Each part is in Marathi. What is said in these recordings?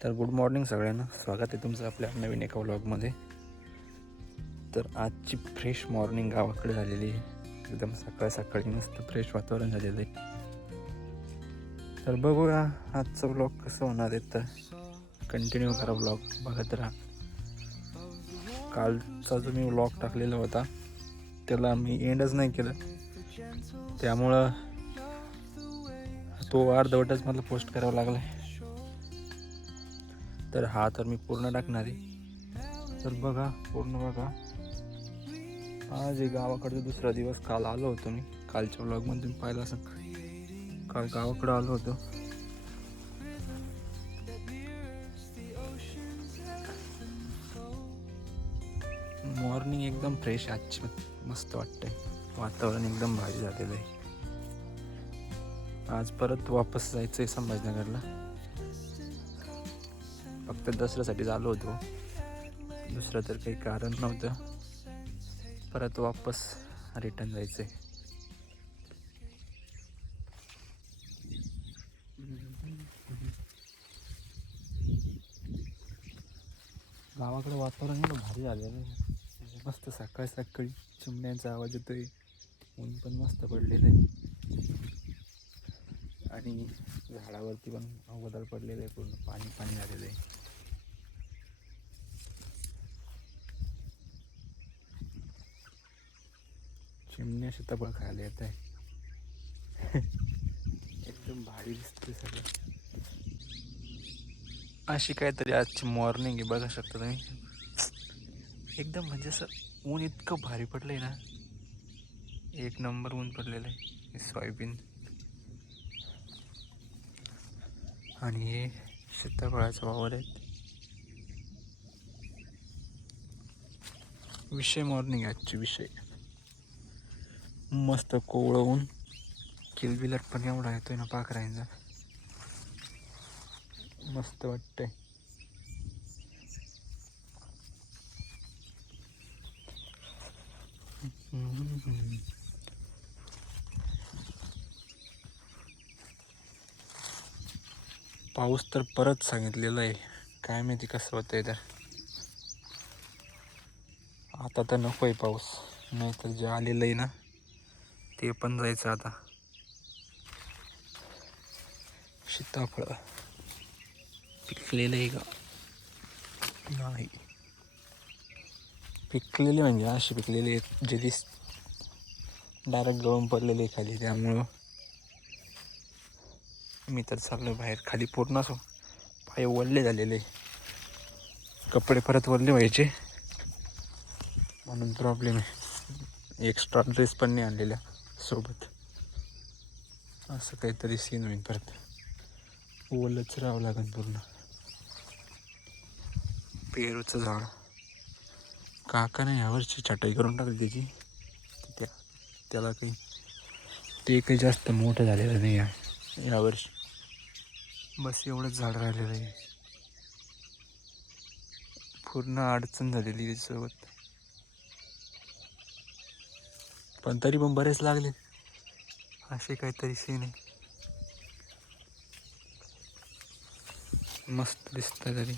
तर गुड मॉर्निंग सगळ्यांना, स्वागत आहे तुमचं आपल्या नवीन एका व्लॉगमध्ये. तर आजची फ्रेश मॉर्निंग गावाकडे झालेली आहे. एकदम सकाळ सकाळी मस्त फ्रेश वातावरण झालेलं आहे. तर बघूया आजचा व्लॉग कसं होणार आहे. तर कंटिन्यू करा, व्लॉग बघत राहा. कालचा जो मी व्लॉग टाकलेला होता त्याला मी एंडच नाही केलं, त्यामुळं तो अर्धवटच मला पोस्ट करावा लागला. तर हा तर मी पूर्ण टाकणार आहे. तर बघा, पूर्ण बघा. आज आहे गावाकडचा दुसरा दिवस. काल आलो होतो मी, कालच्या व्लॉगमध्ये तुम्ही पाहिलं असं. काल गावाकडे आलो होतो. मॉर्निंग एकदम फ्रेश आजची, मस्त वाटतंय. वातावरण एकदम भारी झालेलं आहे. आज परत वापस जायचं आहे संभाजीनगरला. फक्त दसऱ्यासाठी आलो होतो, दुसरं तर काही कारण नव्हतं. परत वापस रिटर्न जायचं आहे. गावाकडे वातावरण एवढं भारी झालेलं आहे. मस्त सकाळी सकाळी चिमण्यांचा आवाज येतोय. ऊन पण मस्त पडलेलं आहे आणि झाडावरती पण बदल पडलेलं आहे. पूर्ण पाणी पाणी झालेलं आहे. चिमण्या सीताफळ खायला येत आहे. एकदम भारी दिसते सगळं. अशी काहीतरी आजची मॉर्निंग आहे, बघा शकता तुम्ही. एकदम म्हणजे असं ऊन इतकं भारी पडलंय ना, एक नंबर ऊन पडलेलं आहे. सोयाबीन आणि हे सीताफळाचा वावर आहे. विषय मॉर्निंग आजची विषय मस्त कोवळं ऊन. किलबिलाट पण एवढा येतोय ना पाखरांचा, मस्त वाटतंय. पाऊस तर परत सांगितलेला आहे, काय माहिती कसं होतंय. तर आता तर नको आहे पाऊस, नाही तर जे आलेलं आहे ना ते पण जायचं आता. सीताफळ पिकलेलं आहे का नाही? पिकलेले म्हणजे असे पिकलेले आहेत जे डायरेक्ट गळून पडलेले खाली. त्यामुळं मी तर चाललो बाहेर. खाली पूर्ण असं पाय ओढले झालेले, कपडे परत ओढले व्हायचे म्हणून प्रॉब्लेम आहे. एक्स्ट्रा ड्रेस पण नाही आणलेल्या सोबत. असं काहीतरी सीन होईल, परत ओलच राहावं लागेल पूर्ण. पेरूचं झाड काकाने यावर्षी छटाई करून टाकली त्याची. त्याला काही ते काही जास्त मोठं झालेलं नाही आहे यावर्षी. बस एवढंच झाड राहिलेलं आहे. पूर्ण अडचण झालेली त्याच्यासोबत, पण तरी पण बरेच लागले. असे काहीतरी सीन आहे. मस्त दिसतं तरी.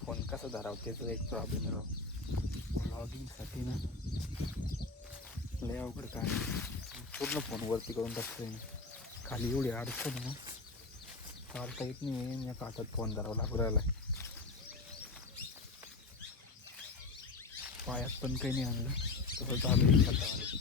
फोन कसा धरावतेच एक प्रॉब्लेम आहे. व्लॉगिंगसाठी ना लय अवघड काय, पूर्ण फोन वरती करून टाकतोय मी. खाली एवढी अडचण आहे ना, चालता येत नाही. मी हातात फोन धरावा लागू राहिला. पायात पण काही नाही आणलं, तसं चालू आहे.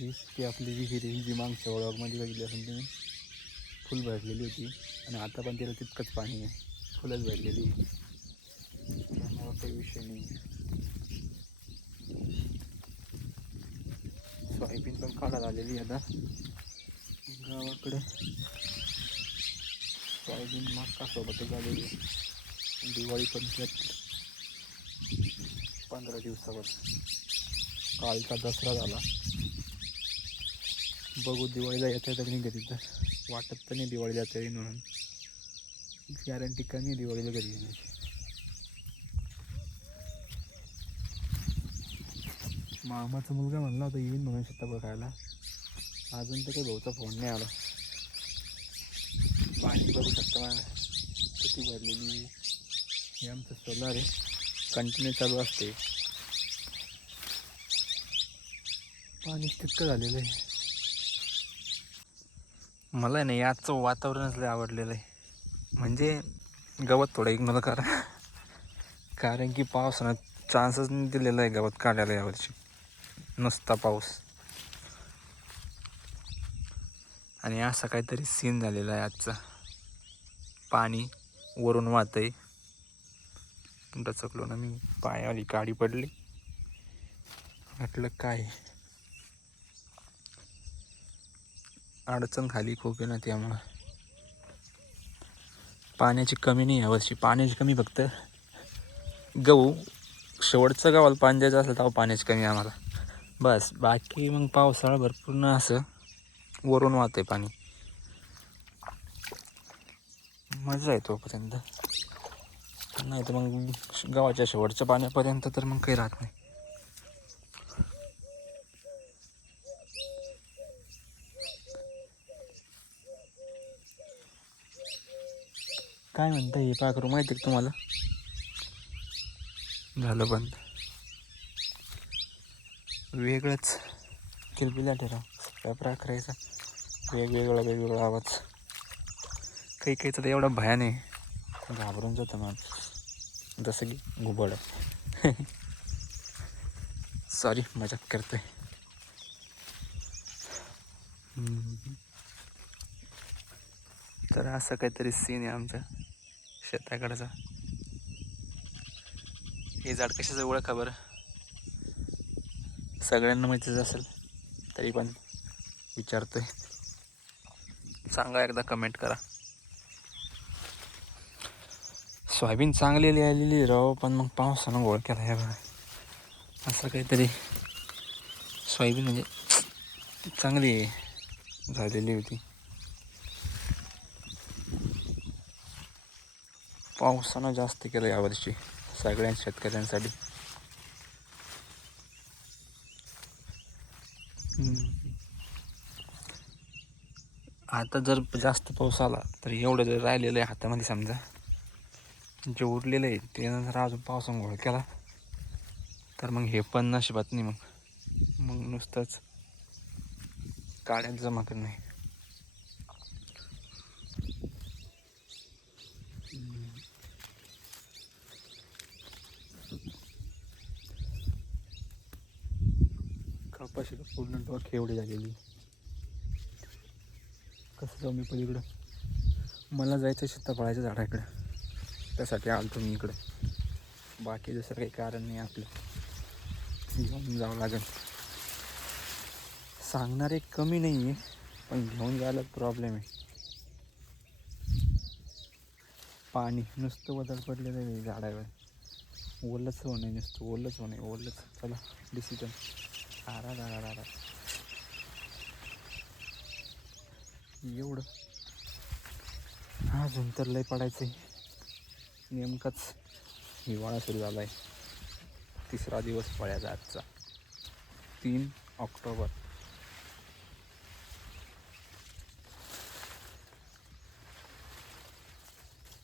हीच ती आपली विहीर आहे, जी मागच्या व्लॉगमध्ये बघितली असेल तुम्ही. फुल भरलेली होती आणि आता पण तिला तितकंच पाणी आहे, फुलच भरलेली आहे. त्यामुळं काही विषय नाही. सोयाबीन पण काढायला आलेली आता गावाकडे. सोयाबीन मका सोबतच आलेली, दिवाळी पण त्यात. 15 दिवसावर कालचा दसरा झाला. बघू दिवाळीला येता तर नाही घरी, तर वाटत तर नाही दिवाळीला येता येईल म्हणून. गॅरंटी कमी आहे दिवाळीला घरी येण्याची. मामाचा मुलगा म्हणला होता येईन म्हणून शेतावर खायला, अजून तर काही भाऊचा फोन नाही आला. पाणी बघू शकता मला किती भरलेली. हे आमचं सोलार आहे, कंटिन्यू चालू असते. पाणी तितकं झालेलं आहे. मला नाही आजचं वातावरणच लय आवडलेलं आहे. म्हणजे गवत थोडं इग्नोर करा, कारण की पावसानं चान्सच नाही दिलेला आहे गवत काढायला यावर्षी. नुसता पाऊस आणि असा काहीतरी सीन झालेला आहे आजचा. पाणी वरून वाहतंय. डचकलो ना मी, पायावाली काडी पडली. म्हटलं काय अडचण खाली खूप आहे ना, त्यामुळं पाण्याची कमी नाही यावर्षी. पाण्याची कमी फक्त गहू शेवटचं गावाला पाणी द्यायचं असेल तेव्हा पाण्याची कमी आम्हाला बस. बाकी मग पावसाळा भरपूर असं वरून वाहतंय पाणी. मजा आहे तोपर्यंत, नाही तर मग गावाच्या शेवटच्या पाण्यापर्यंत तर मग काही राहत नाही. काय म्हणता हे पाखरू माहिती आहे तुम्हाला? झालं बंद. वेगळंच किलबिलाट आहे राव. सगळ्या पाखराचा वेगवेगळा आवाज. काही काहीचं तर एवढा भयान आहे, घाबरून जातं माणूस, जसं की घुबड. सॉरी मजाक करतोय. तर असं काहीतरी सीन आहे आमच्या शेताकडचा. हे झाड कशाचं ओळखा बरं? सगळ्यांना माहितीच असेल, तरी पण विचारतोय. सांगा एकदा, कमेंट करा. सोयाबीन चांगली आलेली राव, पण मग पावसानं गोळ केला आहे बघा. असं काहीतरी सोयाबीन म्हणजे चांगली झालेली होती, पावसानं जास्त केलं यावर्षी सगळ्या शेतकऱ्यांसाठी. आता जर जास्त पाऊस आला तर एवढं जर राहिलेलं आहे हातामध्ये, समजा जे उरलेलं आहे ते जर अजून पावसानं घोळ केला तर मग हे पण नशिबात नाही. मग नुसतंच काड्यात जमा करणे. कपाशी पूर्ण डोक एवढी झालेली. कसं जाऊ मी पलीकडं? मला जायचं सीताफळाच्या झाडाकडं, त्यासाठी आलो मी इकडं. बाकी दुसरं काही कारण नाही आपलं, घेऊन जावं लागेल. सांगणारे कमी नाही आहे, पण घेऊन जायला प्रॉब्लेम आहे. पाणी नुसतं बदल पडलेलं आहे झाडावर, ओलच होणे, नुसतं ओलच होणे, ओलच. चला डिसिजन. आरा एवढं अजून तर लय पडायचं आहे. नेमकाच हिवाळा सुरू झाला आहे. 3रा दिवस फळ्याचा आजचा, 3 ऑक्टोबर.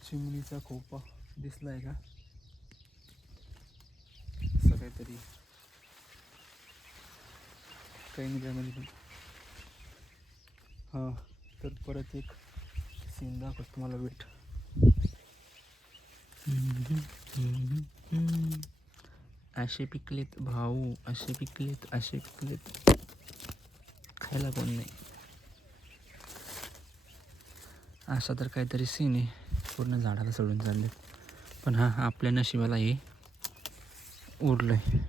चिमणीचा खोपा दिसलाय का? असं काहीतरी काही नाही त्यामध्ये पण. हां, तर परत एक सीन दाखवतो तुम्हाला. वेट. असे पिकलेत भाऊ, असे पिकलेत, असे पिकलेत, खायला कोण नाही. असा तर काहीतरी सीन आहे, पूर्ण झाडाला सोडून चालले. पण हा आपल्या नशिबाला हे उरलंय.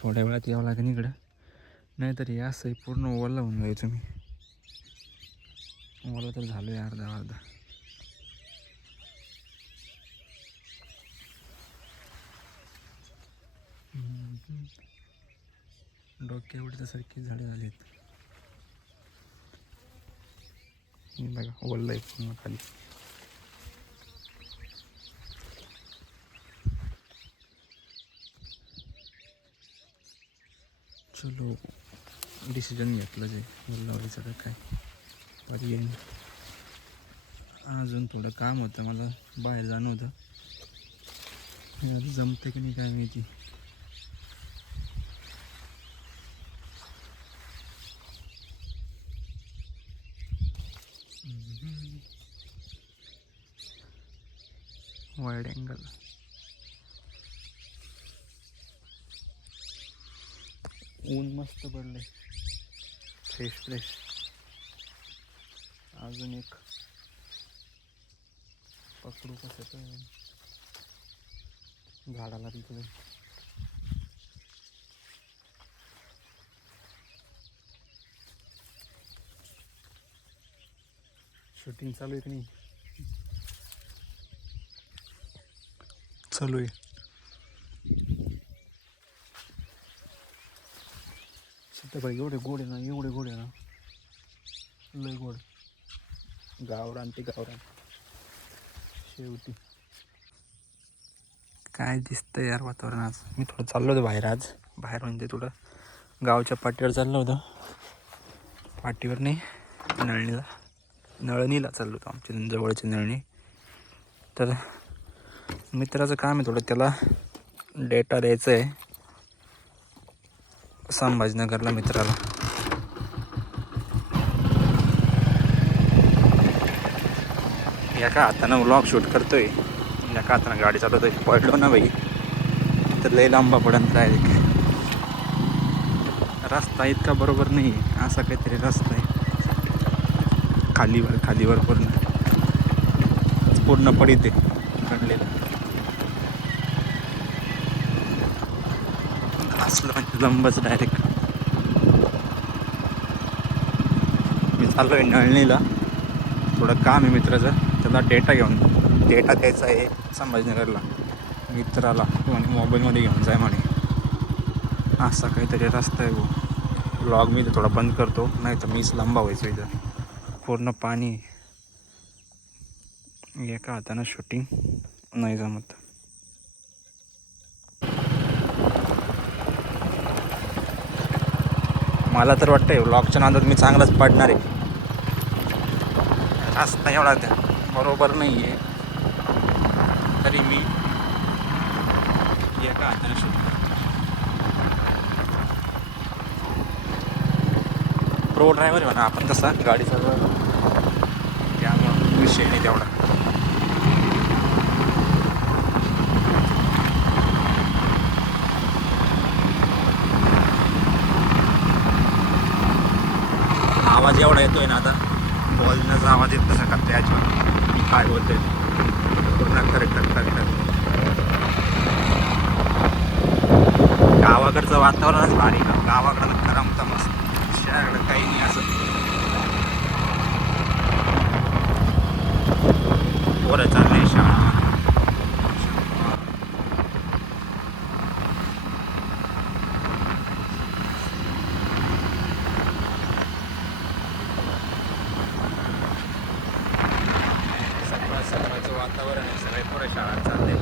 थोड्या वेळात यावं लागेल इकडं, नाहीतर हे असं पूर्ण ओला होऊन जायचं मी. मला तर झालं आहे अर्धा अर्धा. डोक्या एवढी तर सारखी झाडे झालीत. बघा ओललं आहे पूर्ण खाली. चलो डिसिजन घेतलं जे लावायचं का काय पर्याय. अजून थोडं काम होतं, मला बाहेर जाणं होतं. जमते की नाही काय माहिती. Wide angle. ऊन मस्त पडलंय, फ्रेश फ्रेश. अजून एक पकडू कसं तर झाडाला तिथे. शूटिंग चालू आहे की नाही? चालू आहे. सीताफळ एवढे गोड आहे ना, एवढे गोड आहे ना, लय गोड. गावरान ते गावरान शेवटी. काय दिसतं यार वातावरण आज. मी थोडं चाललो होतो बाहेर आज. बाहेर म्हणजे थोडं गावच्या पाठीवर चाललो होतो. पाठीवर नाही, नळणीला चाललो होतो, आमच्या जवळची नळणी. तर मित्राचं काम आहे थोडं, त्याला डेटा द्यायचं आहे संभाजीनगरला मित्राला. एका हातानं व्लॉग शूट करतोय, एका हातानं गाडी चालवतोय. पडलो ना भाई तर लय लांबा पडत डायरेक्ट. रस्ता इतका बरोबर नाही, असा काहीतरी रस्ता आहे. खालीवर पूर्ण पडित आहे काढलेलं. असलं म्हणजे लंबच डायरेक्ट. मी चाललो आहे नळणीला, थोडं काम आहे मित्राचं. त्याला डेटा द्यायचा आहे संभाजीनगरला मित्राला. म्हणे मोबाईलमध्ये घेऊन जाय म्हणे. असा काहीतरी रस्ता आहे भाऊ. व्लॉग मी थोडा बंद करतो, नाही तर मीच लांबा व्हायचो इथं. पूर्ण पाणी, एका हातानं शूटिंग नाही जमत. मला तर वाटतंय व्लॉगच्या नादात मी चांगलाच पडणार आहे. रस्ता एवढा बरोबर नाही आहे, तरी मी एका हातानं शूटिंग. प्रो ड्रायव्हर आहे म्हणा आपण तसा गाडी चालवायला, त्यामुळं विषय नाही तेवढा. आवाज एवढा येतोय ना आता, बोलण्याचा आवाज येत तसा का त्याच्यावर मी काय बोलतोय पूर्ण करेक्ट. गावाकडचं वातावरणच भारी. गावाकडं करमतं मस्त, शहराकडं काही नाही असं. पोरं चाललंय शाळा. सकाळचं वातावरण आहे, सगळे पोरं शाळा चालले.